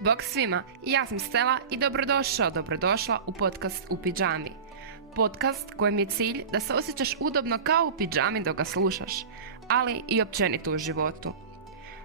Bog svima, ja sam Stella i dobrodošla u podcast U pidžami. Podcast kojem je cilj da se osjećaš udobno kao u pidžami dok ga slušaš, ali i općenito u životu.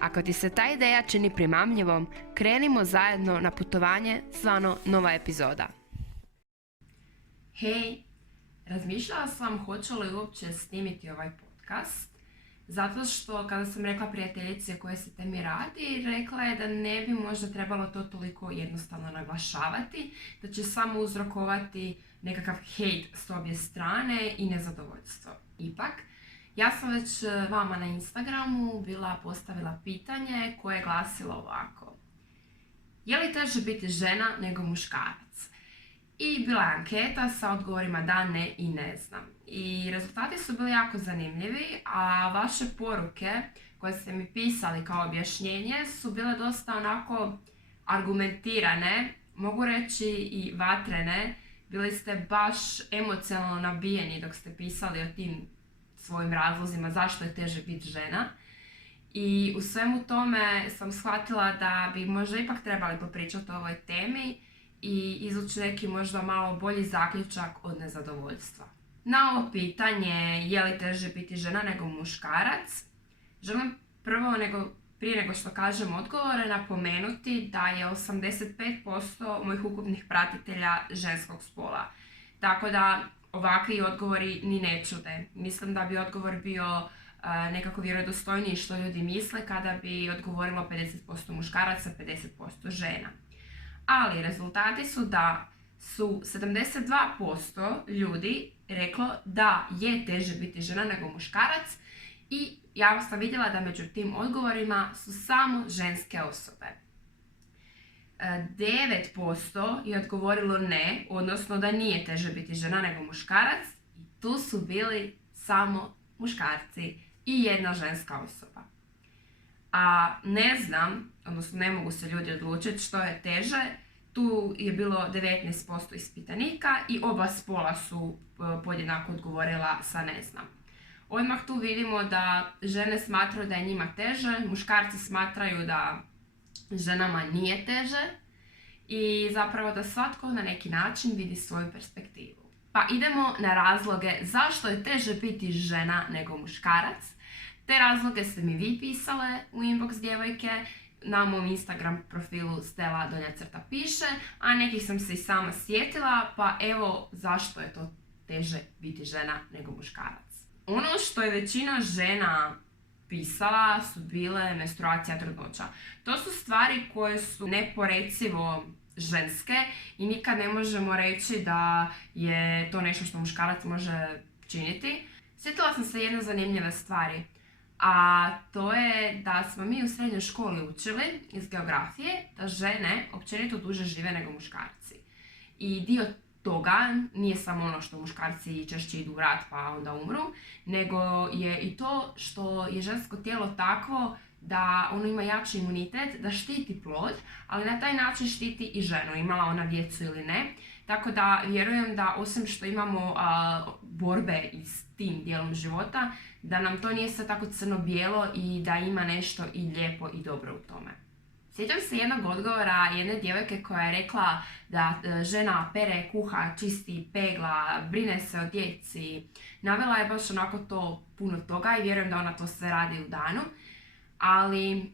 Ako ti se ta ideja čini primamljivom, krenimo zajedno na putovanje zvano Nova epizoda. Hej, razmišljala sam hoću li uopće snimiti ovaj podcast, zato što kada sam rekla prijateljici o kojoj se temi radi, rekla je da ne bi možda trebalo to toliko jednostavno naglašavati, da će samo uzrokovati nekakav hejt s obje strane i nezadovoljstvo. Ipak, ja sam već vama na Instagramu bila postavila pitanje koje je glasilo ovako. Je li teže biti žena nego muškarac? I bila je anketa sa odgovorima da, ne i ne znam. I rezultati su bili jako zanimljivi, a vaše poruke koje ste mi pisali kao objašnjenje su bile dosta onako argumentirane, mogu reći i vatrene. Bili ste baš emocionalno nabijeni dok ste pisali o tim svojim razlozima zašto je teže biti žena. I u svemu tome sam shvatila da bi možda ipak trebali popričati o ovoj temi i izvući neki možda malo bolji zaključak od nezadovoljstva. Na ovo pitanje je li teže biti žena nego muškarac, želim prije nego što kažem odgovore napomenuti da je 85% mojih ukupnih pratitelja ženskog spola. Tako da ovakvi odgovori ni ne čude. Mislim da bi odgovor bio nekako vjerodostojniji što ljudi misle kada bi odgovorilo 50% muškaraca, 50% žena. Ali rezultati su da su 72% ljudi reklo da je teže biti žena nego muškarac i ja sam vidjela da među tim odgovorima su samo ženske osobe. 9% je odgovorilo ne, odnosno da nije teže biti žena nego muškarac i tu su bili samo muškarci i jedna ženska osoba. A ne znam, odnosno ne mogu se ljudi odlučiti što je teže. Tu je bilo 19% ispitanika i oba spola su podjednako odgovorila sa ne znam. Odmah tu vidimo da žene smatraju da je njima teže, muškarci smatraju da ženama nije teže i zapravo da svatko na neki način vidi svoju perspektivu. Pa idemo na razloge zašto je teže biti žena nego muškarac. Te razloge ste mi vi pisale u inbox djevojke, na mom Instagram profilu Stella_piše, a nekih sam se i sama sjetila, pa evo zašto je to teže biti žena nego muškarac. Ono što je većina žena pisala su bile menstruacija, trudnoća. To su stvari koje su neporecivo ženske i nikad ne možemo reći da je to nešto što muškarac može činiti. Sjetila sam se jedne zanimljive stvari. A to je da smo mi u srednjoj školi učili iz geografije da žene općenito duže žive nego muškarci. I dio toga nije samo ono što muškarci češće idu u rat pa onda umru, nego je i to što je žensko tijelo takvo da ono ima jači imunitet, da štiti plod, ali na taj način štiti i ženu, imala ona djecu ili ne. Tako da vjerujem da osim što imamo borbe i s tim dijelom života, da nam to nije sve tako crno-bijelo i da ima nešto i lijepo i dobro u tome. Sjećam se jednog odgovora jedne djevojke koja je rekla da žena pere, kuha, čisti, pegla, brine se o djeci. Navela je baš onako to puno toga i vjerujem da ona to sve radi u danu. Ali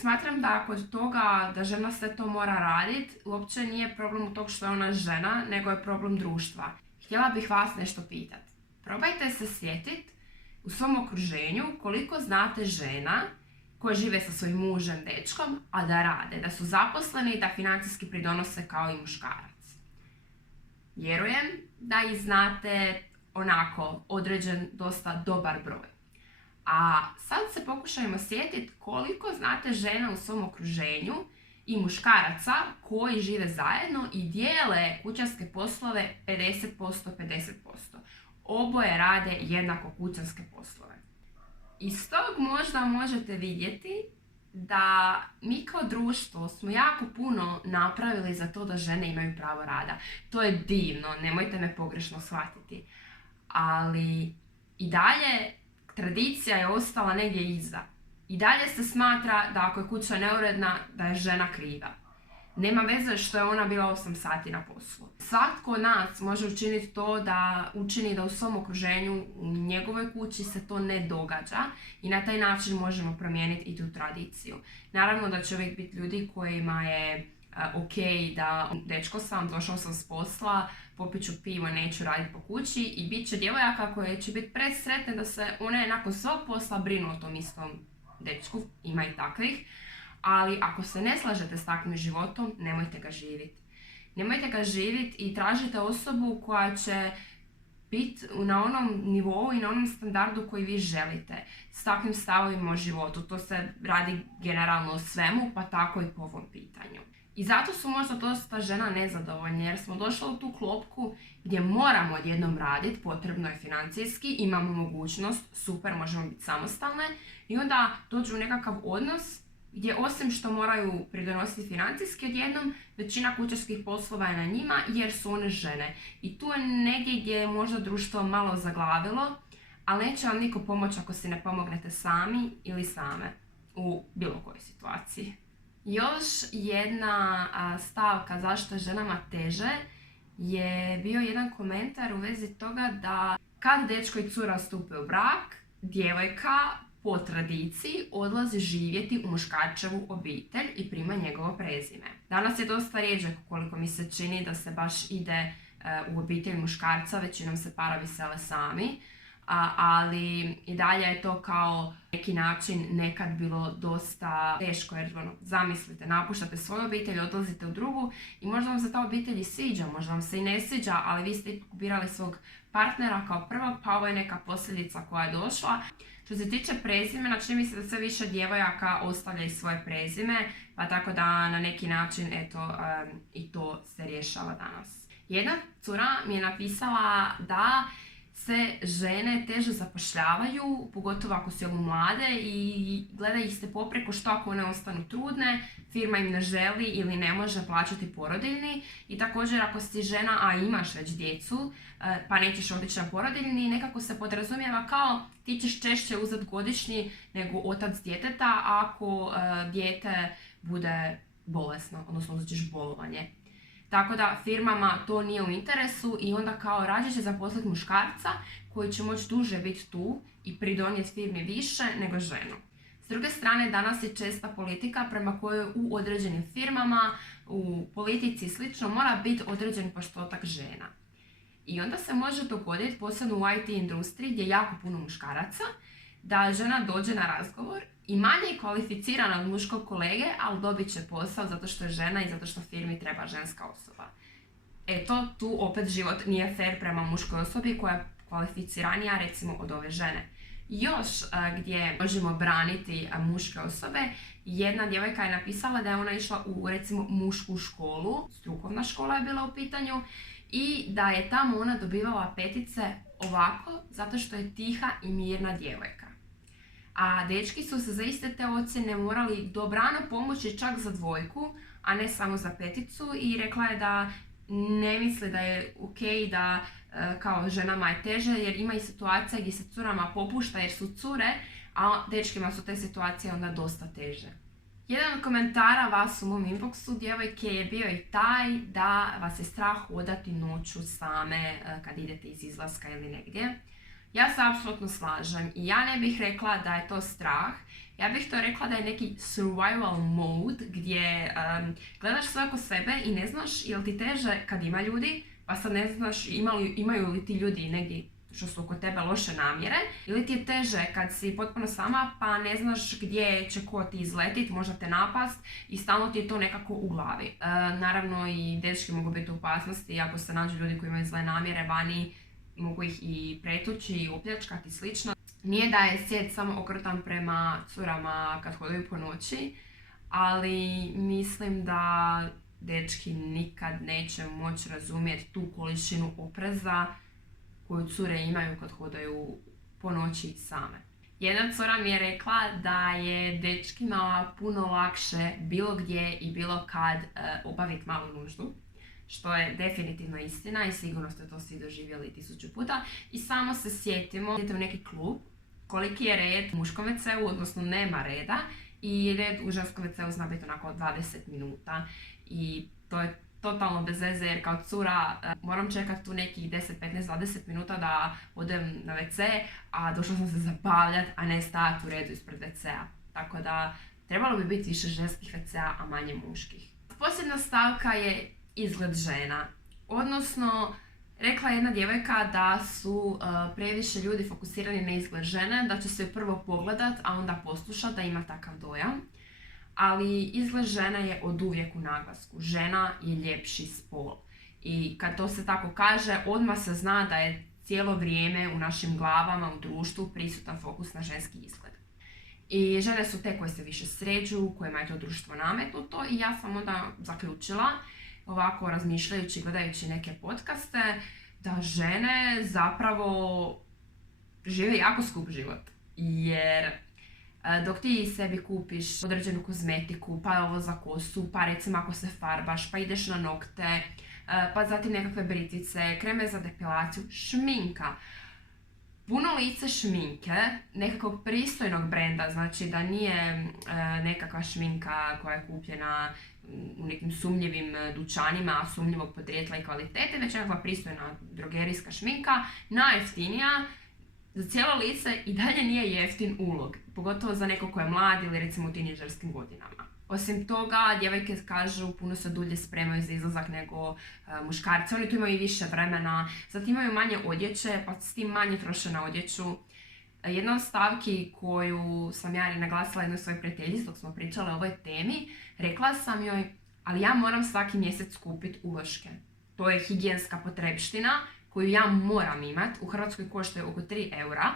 smatram da kod toga da žena sve to mora raditi, uopće nije problem u tog što je ona žena, nego je problem društva. Htjela bih vas nešto pitati. Probajte se sjetiti u svom okruženju koliko znate žena koje žive sa svojim mužem, dečkom, a da rade, da su zaposleni i da financijski pridonose kao i muškarac. Vjerujem da ih znate onako određen dosta dobar broj. A sad se pokušajmo sjetiti koliko znate žena u svom okruženju i muškaraca koji žive zajedno i dijele kućanske poslove 50%, 50%. Oboje rade jednako kućanske poslove. Iz tog možda možete vidjeti da mi kao društvo smo jako puno napravili za to da žene imaju pravo rada. To je divno, nemojte me pogrešno shvatiti. Ali i dalje tradicija je ostala negdje iza. I dalje se smatra da ako je kuća neuredna, da je žena kriva. Nema veze što je ona bila 8 sati na poslu. Svatko od nas može učiniti to da učini da u svom okruženju, u njegovoj kući se to ne događa i na taj način možemo promijeniti i tu tradiciju. Naravno da će uvijek biti ljudi kojima je ok da dečko sam, došao sam s posla, popit ću pivo, neću raditi po kući i bit će djevojaka koje će biti presretne da se one nakon svog posla brinu o tom istom dečku, ima i takvih. Ali ako se ne slažete s takvim životom, nemojte ga živjeti. Nemojte ga živjeti i tražite osobu koja će biti na onom nivou i na onom standardu koji vi želite. S takvim stavovima o životu. To se radi generalno o svemu, pa tako i po ovom pitanju. I zato su možda dosta žena nezadovoljne jer smo došli u tu klopku gdje moramo odjednom raditi, potrebno je financijski, imamo mogućnost, super, možemo biti samostalne i onda dođu u nekakav odnos gdje osim što moraju pridonositi financijski odjednom, većina kućarskih poslova je na njima jer su one žene. I tu je negdje gdje je možda društvo malo zaglavilo, ali neće vam niko pomoći ako si ne pomognete sami ili same u bilo kojoj situaciji. Još jedna stavka zašto je ženama teže je bio jedan komentar u vezi toga da kad dečko i cura stupe u brak, djevojka po tradiciji odlazi živjeti u muškarčevu obitelj i prima njegovo prezime. Danas je dosta rijeđe koliko mi se čini da se baš ide u obitelj muškarca, većinom se parovi sele sami, ali i dalje je to kao neki način nekad bilo dosta teško jer zamislite, napuštate svoju obitelj, odlazite u drugu i možda vam se ta obitelj i sviđa, možda vam se i ne sviđa, ali vi ste ipak birali svog partnera kao prvog, pa ovo je neka posljedica koja je došla. Što se tiče prezimena, čini mi se da sve više djevojaka ostavljaju svoje prezime, pa tako da na neki način i to se rješava danas. Jedna cura mi je napisala da se žene teže zapošljavaju, pogotovo ako su mlade i gleda ih se popreko što ako one ostanu trudne, firma im ne želi ili ne može plaćati porodiljni i također ako si žena, a imaš već djecu, pa nećeš otići na porodiljni, nekako se podrazumijeva kao ti ćeš češće uzeti godišnji nego otac djeteta ako dijete bude bolesno, odnosno uzet ćeš bolovanje. Tako da firmama to nije u interesu i onda kao rađe će zaposliti muškarca koji će moći duže biti tu i pridonijeti firmi više nego ženu. S druge strane, danas je česta politika prema kojoj u određenim firmama, u politici i slično mora biti određen postotak žena. I onda se može dogoditi, posebno u IT industriji gdje je jako puno muškaraca, da žena dođe na razgovor i manje je kvalificirana od muškog kolege, ali dobit će posao zato što je žena i zato što firmi treba ženska osoba. Eto, tu opet život nije fair prema muškoj osobi koja je kvalificiranija recimo od ove žene. Još gdje možemo braniti muške osobe, jedna djevojka je napisala da je ona išla u recimo mušku školu, strukovna škola je bila u pitanju, i da je tamo ona dobivala petice ovako zato što je tiha i mirna djevojka. A dečki su se za iste te ocjene morali dobrano pomoći čak za 2, a ne samo za 5 i rekla je da ne misli da je ok da kao ženama je teže jer ima i situacija gdje se curama popušta jer su cure, a dečkima su te situacije onda dosta teže. Jedan od komentara vas u mom inboxu, djevojke, je bio i taj da vas je strah hodati noću same kad idete iz izlaska ili negdje. Ja se apsolutno slažem i ja ne bih rekla da je to strah, ja bih to rekla da je neki survival mode gdje gledaš sve oko sebe i ne znaš jel ti teže kad ima ljudi, pa sad ne znaš imaju li ti ljudi negdje što su oko tebe loše namjere, ili ti je teže kad si potpuno sama pa ne znaš gdje će ko ti izletit, možda te napast i stalno ti je to nekako u glavi. Naravno i dečki mogu biti u opasnosti ako se nađu ljudi koji imaju zle namjere vani, mogu ih i pretući i opljačkati i slično. Nije da je svijet samo okrutan prema curama kad hodaju po noći, ali mislim da dečki nikad neće moći razumjeti tu količinu opreza koju cure imaju kad hodaju po noći same. Jedna cura mi je rekla da je dečkima puno lakše bilo gdje i bilo kad obaviti malu nuždu, što je definitivno istina i sigurno ste to svi doživjeli 1000 puta. I samo se sjetimo, idete u neki klub, koliki je red u muškom WC-u, odnosno nema reda i red u ženskom WC-u zna biti onako 20 minuta i to je totalno bez veze jer kao cura moram čekati tu nekih 10, 15, 20 minuta da odem na WC, a došla sam se zabavljati, a ne stajati u redu ispred WC-a. Tako da trebalo bi biti više ženskih WC-a, a manje muških. Posljedna stavka je izgled žena. Odnosno, rekla je jedna djevojka da su previše ljudi fokusirani na izgled žene, da će se prvo pogledat, a onda poslušat da ima takav dojam. Ali izgled žene je oduvijek u naglasku. Žena je ljepši spol. I kad to se tako kaže, odmah se zna da je cijelo vrijeme u našim glavama, u društvu prisutan fokus na ženski izgled. I žene su te koje se više sređuju, kojima je to društvo nametnuto i ja sam onda zaključila, ovako razmišljajući i gledajući neke podcaste, da žene zapravo žive jako skup život. Jer dok ti sebi kupiš određenu kozmetiku, pa ovo za kosu, pa recimo ako se farbaš, pa ideš na nokte, pa zatim nekakve britice, kreme za depilaciju, šminka. Puno lice šminke, nekakvog pristojnog brenda, znači da nije nekakva šminka koja je kupljena u nekim sumnjivim dućanima, sumnjivog podrijetla i kvalitete, već nekakva pristojna drogerijska šminka, najjeftinija, za cijelo lice i dalje nije jeftin ulog, pogotovo za neko ko je mlad ili recimo u tinejdžerskim godinama. Osim toga, djevojke kažu puno se dulje spremaju za izlazak nego muškarci, oni tu imaju više vremena, zatim imaju manje odjeće pa s tim manje troše na odjeću. Jedna od stavki koju sam ja naglasila jednoj svojoj prijateljici dok smo pričale o ovoj temi, rekla sam joj, ali ja moram svaki mjesec kupiti uloške. To je higijenska potrepština koju ja moram imati, u Hrvatskoj koštaju oko 3 eura,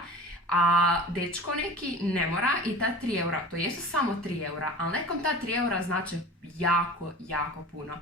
a dečko neki ne mora i ta 3 eura, to jesu samo 3 eura, ali nekom ta 3 eura znači jako, jako puno.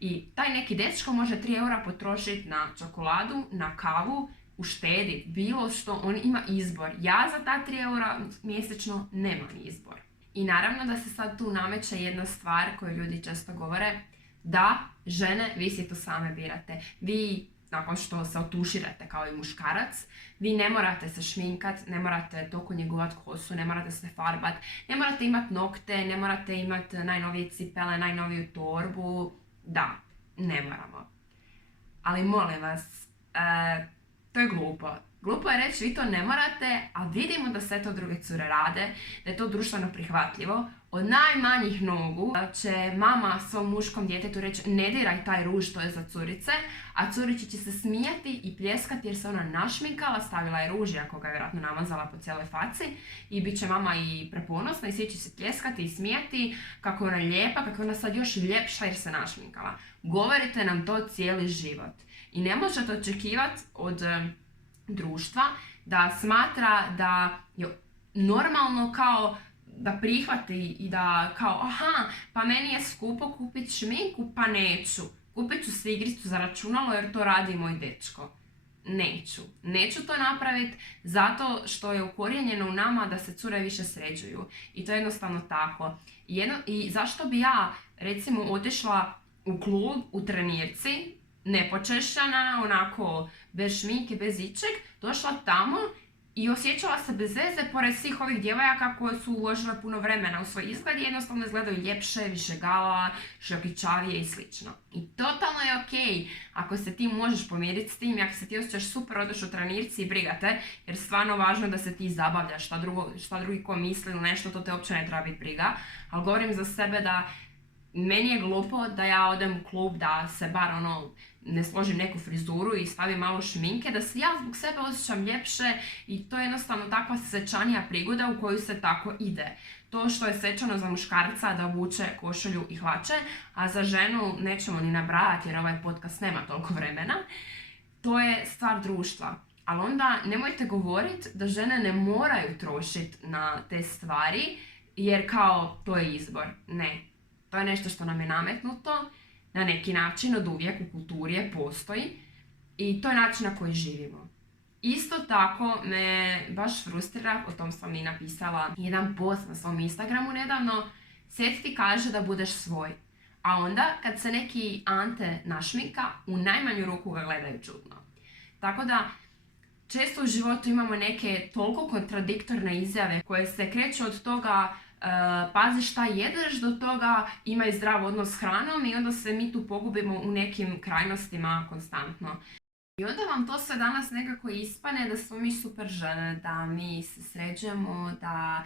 I taj neki dečko može 3 eura potrošiti na čokoladu, na kavu, uštediti, bilo što, on ima izbor. Ja za ta 3 eura mjesečno nemam izbor. I naravno da se sad tu nameće jedna stvar koju ljudi često govore, da žene vi si to same birate. Vi nakon što se otuširate kao i muškarac, vi ne morate se šminkat, ne morate toliko njegovat kosu, ne morate se farbat, ne morate imat nokte, ne morate imat najnovije cipele, najnoviju torbu. Da, ne moramo. Ali molim vas, to je glupo. Glupo je reći vi to ne morate, a vidimo da sve to druge cure rade, da je to društveno prihvatljivo. Od najmanjih nogu će mama svom muškom djetetu reći ne diraj taj ruž, to je za curice, a curići će se smijati i pljeskati jer se ona našminkala, stavila je ruž, ako ga je vjerojatno namazala po cijeloj faci, i bit će mama i preponosna i svi će se pljeskati i smijati kako je ona lijepa, kako je ona sad još ljepša jer se našminkala. Govorite nam to cijeli život i ne možete očekivati od društva da smatra da je normalno kao da prihvati i da kao aha, pa meni je skupo kupiti šminku, pa neću. Kupit ću si igricu za računalo jer to radi moj dečko. Neću to napraviti zato što je ukorijenjeno u nama da se cure više sređuju. I to je jednostavno tako. I zašto bi ja recimo otišla u klub, u trenirci, nepočešljana, onako bez šminke, bez ičeg, došla tamo i osjećala se bez veze pored svih ovih djevojaka koje su uložile puno vremena u svoj izgled i jednostavno izgledaju ljepše, više gala, šljokičavije i slično. I totalno je okej ako se ti možeš pomiriti s tim i ako se ti osjećaš super, odeš u trenirci i brigate, jer stvarno važno je da se ti zabavljaš, šta drugi ko misli ili nešto, to te uopće ne treba biti briga. Ali govorim za sebe da meni je glupo da ja odem u klub, da se bar ne složim neku frizuru i stavim malo šminke, da se ja zbog sebe osjećam ljepše i to je jednostavno takva svečanija prigoda u koju se tako ide. To što je svečano za muškarca da obuče košulju i hlače, a za ženu nećemo ni nabrajati jer ovaj podcast nema toliko vremena, to je stvar društva. Ali onda nemojte govoriti da žene ne moraju trošiti na te stvari jer kao to je izbor. Ne. To je nešto što nam je nametnuto na neki način, od uvijek u kulturi je, postoji i to je način na koji živimo. Isto tako me baš frustrira, o tom sam i napisala jedan post na svom Instagramu nedavno, svijet ti kaže da budeš svoj, a onda kad se neki Ante našminka, u najmanju ruku ga gledaju čudno. Tako da često u životu imamo neke toliko kontradiktorne izjave koje se kreću od toga pazi šta jedeš, do toga imaj zdrav odnos s hranom i onda se mi tu pogubimo u nekim krajnostima konstantno. I onda vam to sve danas nekako ispane da smo mi super žene, da mi se sređujemo, da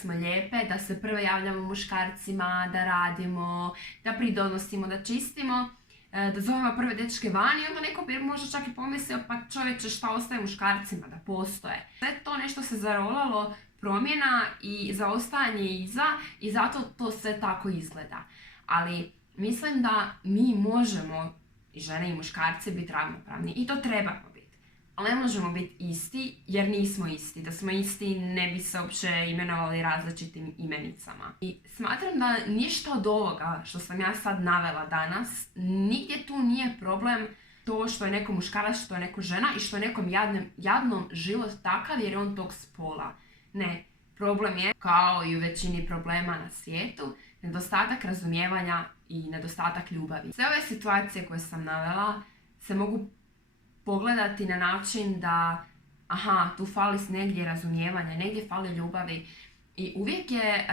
smo lijepe, da se prvo javljamo muškarcima, da radimo, da pridonosimo, da čistimo, da zovemo prve dečke van i onda neko bi možda čak i pomislio pa čovječe šta ostaje muškarcima da postoje. Sve to nešto se zarolalo, promjena i zaostajanje iza i zato to sve tako izgleda. Ali mislim da mi možemo i žene i muškarci biti ravnopravni i to trebamo biti. Ali ne možemo biti isti jer nismo isti. Da smo isti ne bi se uopće imenovali različitim imenicama. I smatram da ništa od ovoga što sam ja sad navela danas, nigdje tu nije problem to što je neko muškarac, što je neko žena i što je nekom jadnom život takav jer je on tog spola. Ne, problem je, kao i u većini problema na svijetu, nedostatak razumijevanja i nedostatak ljubavi. Sve ove situacije koje sam navela se mogu pogledati na način da tu fali negdje razumijevanja, negdje fali ljubavi. I uvijek je,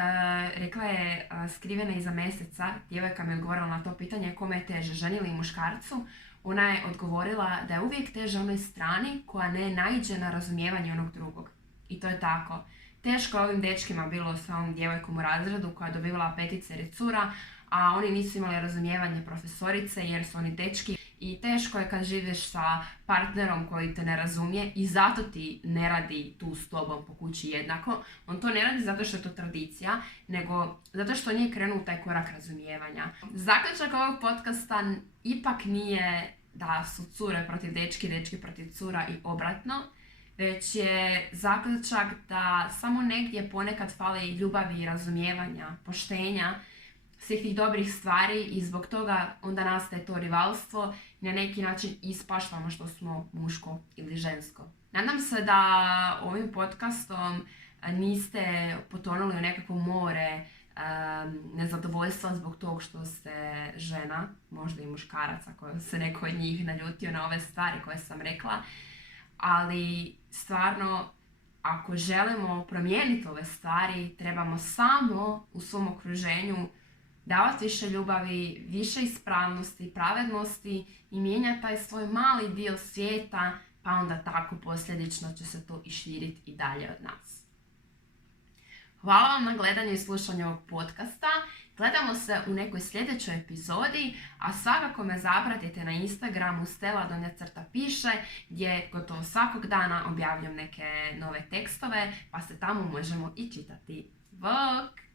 rekla je skrivena iza mjeseca, djevojka mi je odgovorila na to pitanje kome je teže, ženi ili muškarcu. Ona je odgovorila da je uvijek teže onoj strani koja ne naiđe na razumijevanje onog drugog. I to je tako. Teško je ovim dečkima bilo sa ovom djevojkom u razredu koja je dobivala petice jer je cura, a oni nisu imali razumijevanje profesorice jer su oni dečki. I teško je kad živiš sa partnerom koji te ne razumije i zato ti ne radi tu s tobom po kući jednako. On to ne radi zato što je to tradicija, nego zato što nije krenuo taj korak razumijevanja. Zaključak ovog podcasta ipak nije da su cure protiv dečki, dečki protiv cura i obratno, već je zaključak da samo negdje ponekad fali ljubavi i razumijevanja, poštenja, svih tih dobrih stvari i zbog toga onda nastaje to rivalstvo i na neki način ispaštamo što smo muško ili žensko. Nadam se da ovim podcastom niste potonuli u nekakvo more nezadovoljstva zbog tog što ste žena, možda i muškarac ako se neko od njih naljutio na ove stvari koje sam rekla. Ali stvarno, ako želimo promijeniti ove stvari, trebamo samo u svom okruženju davati više ljubavi, više ispravnosti, pravednosti i mijenjati taj svoj mali dio svijeta, pa onda tako posljedično će se to i širiti i dalje od nas. Hvala vam na gledanju i slušanju ovog podcasta. Gledamo se u nekoj sljedećoj epizodi, a svakako me zapratite na Instagramu Stella_piše gdje gotovo svakog dana objavljam neke nove tekstove, pa se tamo možemo i čitati. Bok!